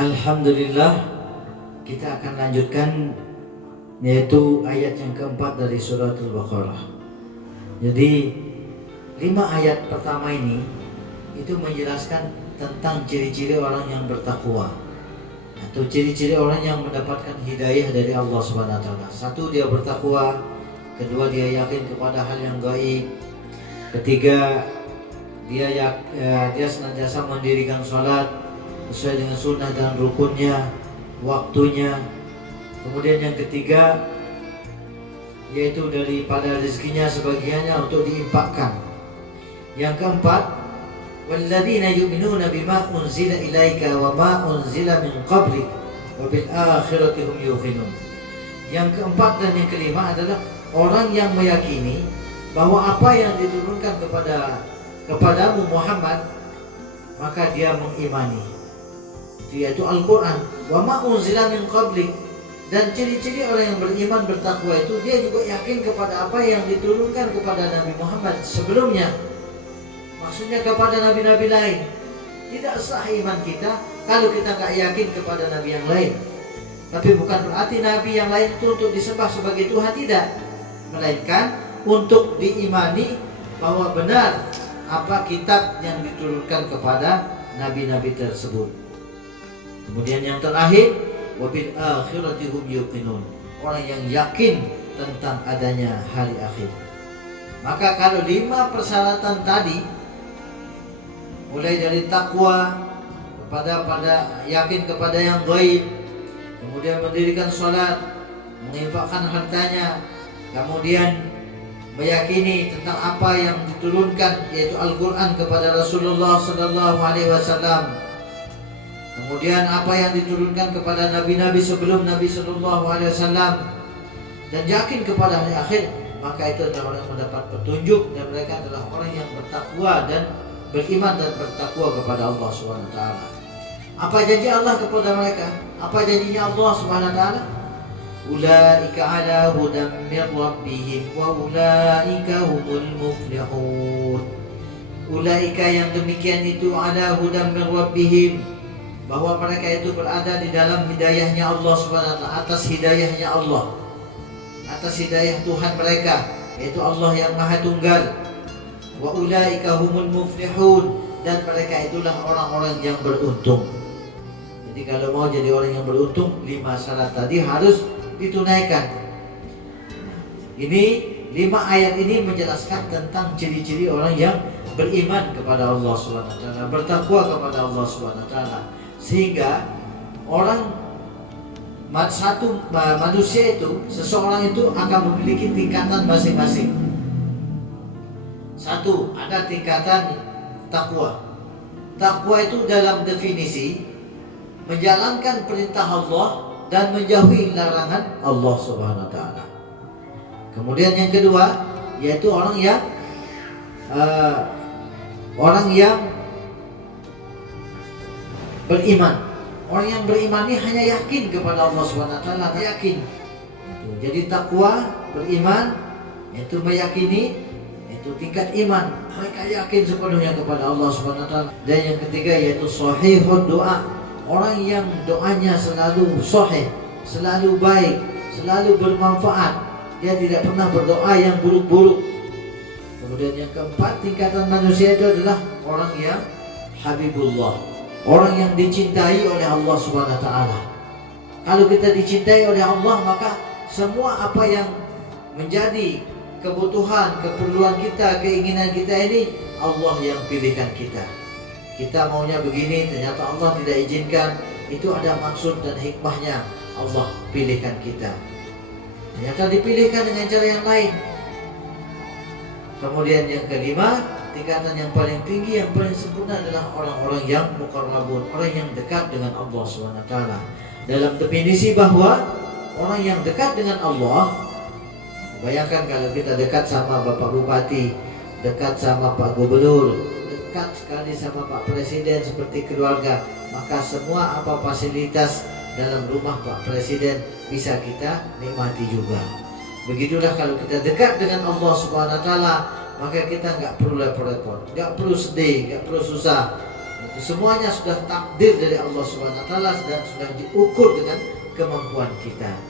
Alhamdulillah, kita akan lanjutkan yaitu ayat yang keempat dari suratul Baqarah. Jadi 5 ayat pertama ini itu menjelaskan tentang ciri-ciri orang yang bertakwa atau ciri-ciri orang yang mendapatkan hidayah dari Allah Subhanahu wa taala. Satu, dia bertakwa. Kedua, dia yakin kepada hal yang gaib. Ketiga, dia senantiasa mendirikan salat sesuai dengan sunnah dan rukunnya, waktunya. Kemudian yang ketiga, yaitu daripada rezekinya sebagiannya untuk diinfakkan. Yang keempat, walladzina yu'minuna bima unzila ilaika wa ma unzila min qablik wa bil akhirati hum yuqinun. Yang keempat dan yang kelima adalah orang yang meyakini bahwa apa yang diturunkan kepadamu Muhammad, maka dia mengimani, yaitu Al-Quran. Wa ma unzila min qablik. Dan ciri-ciri orang yang beriman bertakwa itu dia juga yakin kepada apa yang diturunkan kepada Nabi Muhammad sebelumnya. Maksudnya kepada nabi-nabi lain. Tidak sah iman kita kalau kita nggak yakin kepada nabi yang lain. Tapi bukan berarti nabi yang lain itu untuk disembah sebagai Tuhan, tidak. Melainkan untuk diimani bahwa benar apa kitab yang diturunkan kepada nabi-nabi tersebut. Kemudian yang terakhir, wabil akhirati hum yuqinun. Orang yang yakin tentang adanya hari akhir. Maka kalau 5 persyaratan tadi, mulai dari takwa, pada yakin kepada yang gaib, kemudian mendirikan salat, menginfakkan hartanya, kemudian meyakini tentang apa yang diturunkan yaitu Al-Quran kepada Rasulullah SAW, kemudian apa yang diturunkan kepada nabi-nabi sebelum Nabi SAW, dan yakin kepada hari akhir, maka itu adalah orang yang mendapat petunjuk, dan mereka adalah orang yang bertakwa dan beriman dan bertakwa kepada Allah SWT. Apa janji Allah kepada mereka? Apa janjinya Allah SWT? Ulaika ala hudan min rabbihim wa ulaika humul muflihun. Ulaika yang demikian itu ala hudan min rabbihim, bahwa mereka itu berada di dalam hidayahnya Allah SWT, atas hidayahnya Allah, atas hidayah Tuhan mereka, yaitu Allah yang Maha Tunggal. Wa ulaika humul muflihun, dan mereka itulah orang-orang yang beruntung. Jadi kalau mau jadi orang yang beruntung, 5 syarat tadi harus ditunaikan. Ini 5 ayat ini menjelaskan tentang ciri-ciri orang yang beriman kepada Allah SWT, bertakwa kepada Allah SWT. Sehingga manusia itu, seseorang itu akan memiliki tingkatan masing-masing. Satu, ada tingkatan takwa. Takwa itu dalam definisi menjalankan perintah Allah dan menjauhi larangan Allah Subhanahu wa taala. Kemudian yang kedua, yaitu orang yang beriman. Orang yang beriman ini hanya yakin kepada Allah Subhanahu wa taala, yakin. Jadi takwa, beriman, itu meyakini, itu tingkat iman. Mereka yakin sepenuhnya kepada Allah Subhanahu wa taala. Dan yang ketiga yaitu sahihud doa. Orang yang doanya selalu sahih, selalu baik, selalu bermanfaat. Dia tidak pernah berdoa yang buruk-buruk. Kemudian yang keempat, tingkatan manusia itu adalah orang yang habibullah, orang yang dicintai oleh Allah Subhanahu wa taala. Kalau kita dicintai oleh Allah, maka semua apa yang menjadi kebutuhan, keperluan kita, keinginan kita ini Allah yang pilihkan kita. Kita maunya begini, ternyata Allah tidak izinkan. Itu ada maksud dan hikmahnya. Allah pilihkan kita. Ternyata dipilihkan dengan cara yang lain. Kemudian yang kelima, tingkatan yang paling tinggi, yang paling sempurna adalah orang-orang yang muqarrabun, orang yang dekat dengan Allah SWT. Dalam definisi bahwa orang yang dekat dengan Allah, bayangkan kalau kita dekat sama Bapak Bupati, dekat sama Pak Gubernur, dekat sekali sama Pak Presiden seperti keluarga, maka semua apa fasilitas dalam rumah Pak Presiden bisa kita nikmati juga. Begitulah kalau kita dekat dengan Allah Subhanahu wa taala, maka kita nggak perlu repot-repot, nggak perlu sedih, nggak perlu susah. Semuanya sudah takdir dari Allah Subhanahu wa taala dan sudah diukur dengan kemampuan kita.